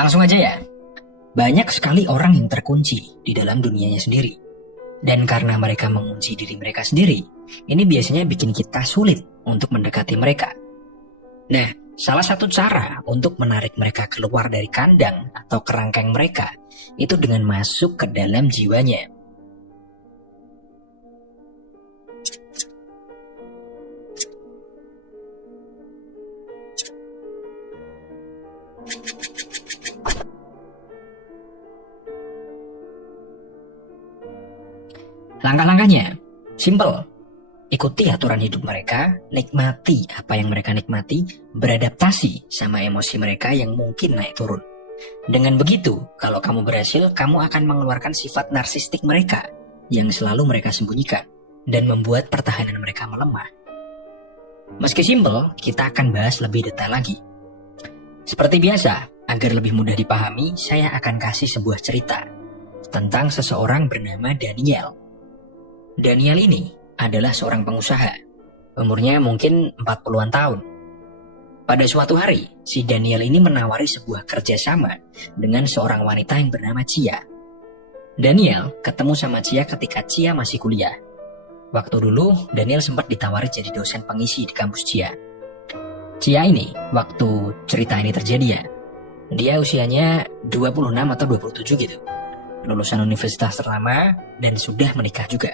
Langsung aja ya. Banyak sekali orang yang terkunci di dalam dunianya sendiri. Dan karena mereka mengunci diri mereka sendiri, ini biasanya bikin kita sulit untuk mendekati mereka. Nah, salah satu cara untuk menarik mereka keluar dari kandang atau kerangkeng mereka, itu dengan masuk ke dalam jiwanya. Langkah-langkahnya simple. Ikuti aturan hidup mereka, nikmati apa yang mereka nikmati, beradaptasi sama emosi mereka yang mungkin naik turun. Dengan begitu, kalau kamu berhasil, kamu akan mengeluarkan sifat narsistik mereka yang selalu mereka sembunyikan dan membuat pertahanan mereka melemah. Meski simple, kita akan bahas lebih detail lagi. Seperti biasa, agar lebih mudah dipahami, saya akan kasih sebuah cerita tentang seseorang bernama Daniel. Daniel ini adalah seorang pengusaha. Umurnya mungkin 40-an tahun. Pada suatu hari, si Daniel ini menawari sebuah kerjasama dengan seorang wanita yang bernama Chia. Daniel ketemu sama Chia ketika Chia masih kuliah. Waktu dulu, Daniel sempat ditawari jadi dosen pengisi di kampus Chia. Chia ini, waktu cerita ini terjadi ya, dia usianya 26 atau 27 gitu. Lulusan universitas ternama dan sudah menikah juga.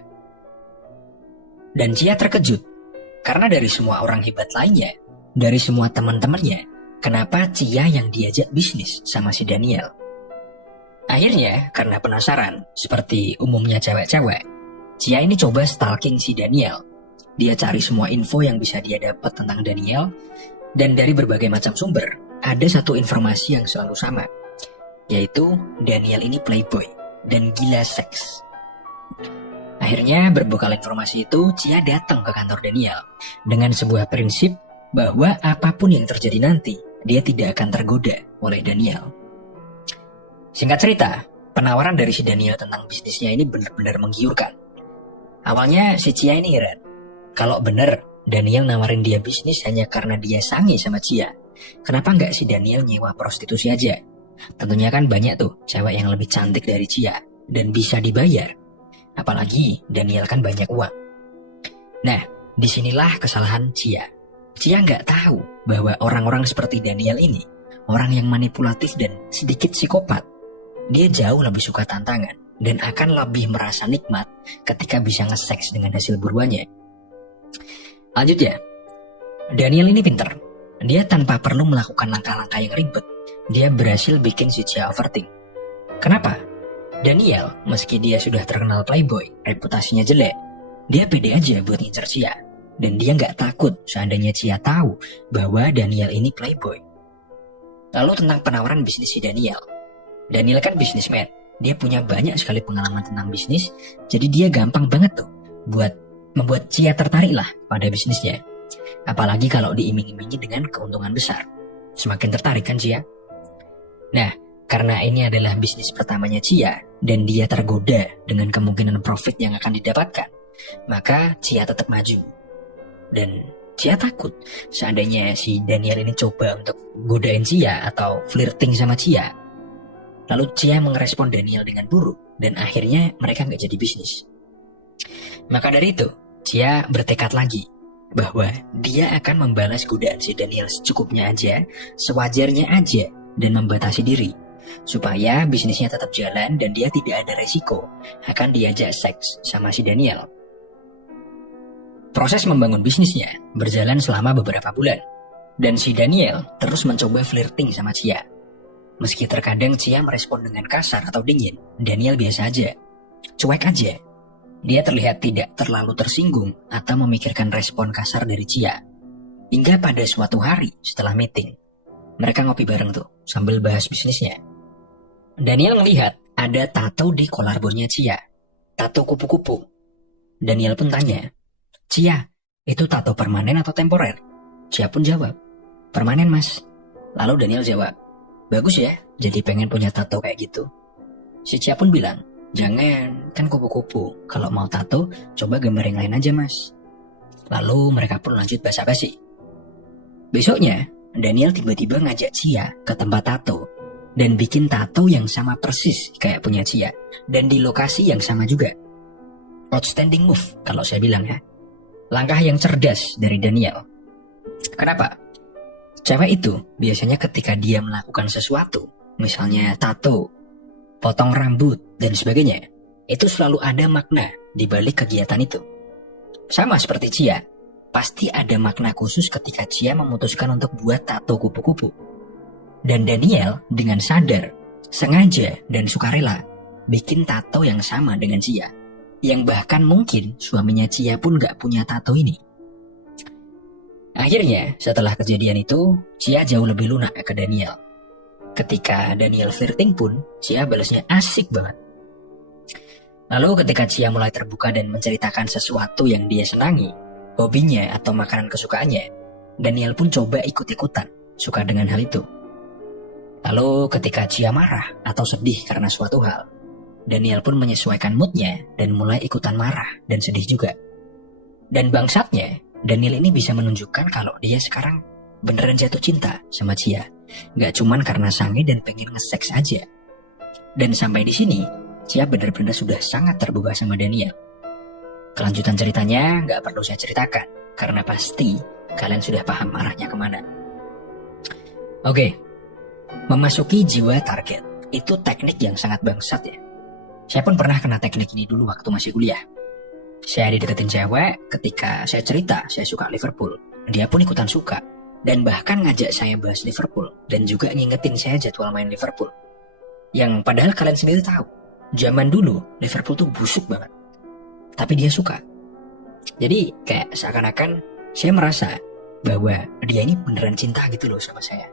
Dan Chia terkejut, karena dari semua orang hebat lainnya, dari semua teman-temannya, kenapa Chia yang diajak bisnis sama si Daniel? Akhirnya, karena penasaran, seperti umumnya cewek-cewek, Chia ini coba stalking si Daniel. Dia cari semua info yang bisa dia dapat tentang Daniel, dan dari berbagai macam sumber, ada satu informasi yang selalu sama, yaitu Daniel ini playboy dan gila seks. Akhirnya berbekal informasi itu, Chia datang ke kantor Daniel dengan sebuah prinsip bahwa apapun yang terjadi nanti, dia tidak akan tergoda oleh Daniel. Singkat cerita, penawaran dari si Daniel tentang bisnisnya ini benar-benar menggiurkan. Awalnya si Chia ini heran, kalau benar Daniel nawarin dia bisnis hanya karena dia sange sama Chia, kenapa nggak si Daniel nyewa prostitusi aja? Tentunya kan banyak tuh cewek yang lebih cantik dari Chia dan bisa dibayar. Apalagi Daniel kan banyak uang. Nah, disinilah kesalahan Chia. Chia nggak tahu bahwa orang-orang seperti Daniel ini, orang yang manipulatif dan sedikit psikopat, dia jauh lebih suka tantangan dan akan lebih merasa nikmat ketika bisa nge-seks dengan hasil buruannya. Lanjut ya, Daniel ini pinter. Dia tanpa perlu melakukan langkah-langkah yang ribet, dia berhasil bikin si Chia overthink. Kenapa? Daniel, meski dia sudah terkenal playboy, reputasinya jelek, dia pede aja buat ngincer Chia. Dan dia nggak takut seandainya Chia tahu bahwa Daniel ini playboy. Lalu tentang penawaran bisnis si Daniel. Daniel kan bisnisman, dia punya banyak sekali pengalaman tentang bisnis, jadi dia gampang banget tuh buat membuat Chia tertarik lah pada bisnisnya. Apalagi kalau diiming-imingi dengan keuntungan besar. Semakin tertarik kan Chia? Nah, karena ini adalah bisnis pertamanya Chia dan dia tergoda dengan kemungkinan profit yang akan didapatkan, maka Chia tetap maju. Dan Chia takut seandainya si Daniel ini coba untuk godain Chia atau flirting sama Chia, lalu Chia mengerespon Daniel dengan buruk dan akhirnya mereka nggak jadi bisnis. Maka dari itu, Chia bertekad lagi bahwa dia akan membalas godaan si Daniel secukupnya aja, sewajarnya aja, dan membatasi diri supaya bisnisnya tetap jalan dan dia tidak ada resiko akan diajak seks sama si Daniel. Proses membangun bisnisnya berjalan selama beberapa bulan dan si Daniel terus mencoba flirting sama Chia. Meski terkadang Chia merespon dengan kasar atau dingin, Daniel biasa aja, cuek aja. Dia terlihat tidak terlalu tersinggung atau memikirkan respon kasar dari Chia. Hingga pada suatu hari setelah meeting, mereka ngopi bareng tuh sambil bahas bisnisnya. Daniel melihat ada tato di collarbone-nya Chia, tato kupu-kupu. Daniel pun tanya, Chia, itu tato permanen atau temporer? Chia pun jawab, permanen mas. Lalu Daniel jawab, bagus ya, jadi pengen punya tato kayak gitu. Si Chia pun bilang, jangan, kan kupu-kupu. Kalau mau tato, coba gambar yang lain aja mas. Lalu mereka pun lanjut basa-basi. Besoknya, Daniel tiba-tiba ngajak Chia ke tempat tato. dan bikin tato yang sama persis kayak punya Cia, dan di lokasi yang sama juga. Outstanding move kalau saya bilang ya. Langkah yang cerdas dari Daniel. Kenapa? Cewek itu biasanya ketika dia melakukan sesuatu, misalnya tato, potong rambut, dan sebagainya, itu selalu ada makna di balik kegiatan itu. Sama seperti Cia, pasti ada makna khusus ketika Cia memutuskan untuk buat tato kupu-kupu. Dan Daniel dengan sadar, sengaja, dan sukarela bikin tato yang sama dengan Cia, yang bahkan mungkin suaminya Cia pun gak punya tato ini. Akhirnya, setelah kejadian itu, Cia jauh lebih lunak ke Daniel. Ketika Daniel flirting pun, Cia balasnya asik banget. Lalu ketika Cia mulai terbuka dan menceritakan sesuatu yang dia senangi, hobinya atau makanan kesukaannya, Daniel pun coba ikut-ikutan, suka dengan hal itu. Lalu ketika Cia marah atau sedih karena suatu hal, Daniel pun menyesuaikan moodnya dan mulai ikutan marah dan sedih juga. Dan bangsatnya, Daniel ini bisa menunjukkan kalau dia sekarang beneran jatuh cinta sama Cia. Gak cuman karena sange dan pengen nge-seks aja. Dan sampai di sini, Cia benar-benar sudah sangat terbuka sama Daniel. Kelanjutan ceritanya gak perlu saya ceritakan, karena pasti kalian sudah paham arahnya kemana. Oke, memasuki jiwa target, itu teknik yang sangat bangsat ya. Saya pun pernah kena teknik ini dulu waktu masih kuliah. Saya dideketin cewek, ketika saya cerita saya suka Liverpool, dia pun ikutan suka. Dan bahkan ngajak saya bahas Liverpool, dan juga ngingetin saya jadwal main Liverpool. Yang padahal kalian sendiri tahu, zaman dulu Liverpool tuh busuk banget. Tapi dia suka. Jadi kayak seakan-akan saya merasa bahwa dia ini beneran cinta gitu loh sama saya.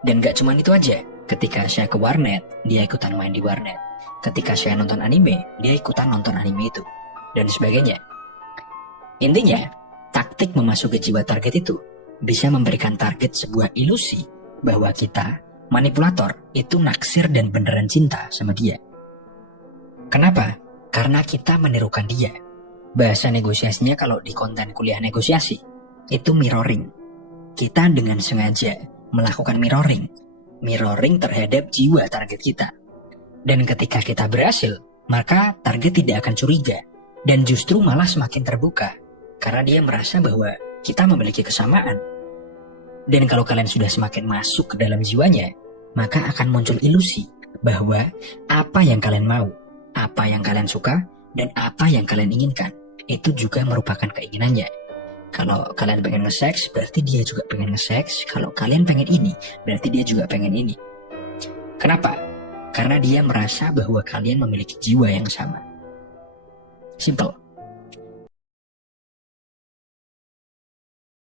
Dan gak cuman itu aja, ketika saya ke warnet, dia ikutan main di warnet. Ketika saya nonton anime, dia ikutan nonton anime itu. Dan sebagainya. Intinya, taktik memasuki jiwa target itu bisa memberikan target sebuah ilusi bahwa kita, manipulator, itu naksir dan beneran cinta sama dia. Kenapa? Karena kita menirukan dia. Bahasa negosiasinya kalau di konten kuliah negosiasi, itu mirroring. Kita dengan sengaja melakukan mirroring terhadap jiwa target kita. Dan ketika kita berhasil, maka target tidak akan curiga. Dan justru malah semakin terbuka, karena dia merasa bahwa kita memiliki kesamaan. Dan kalau kalian sudah semakin masuk ke dalam jiwanya, maka akan muncul ilusi bahwa apa yang kalian mau, apa yang kalian suka, dan apa yang kalian inginkan, itu juga merupakan keinginannya. Kalau kalian pengen nge-seks, berarti dia juga pengen nge-seks. Kalau kalian pengen ini, berarti dia juga pengen ini. Kenapa? Karena dia merasa bahwa kalian memiliki jiwa yang sama. Simple.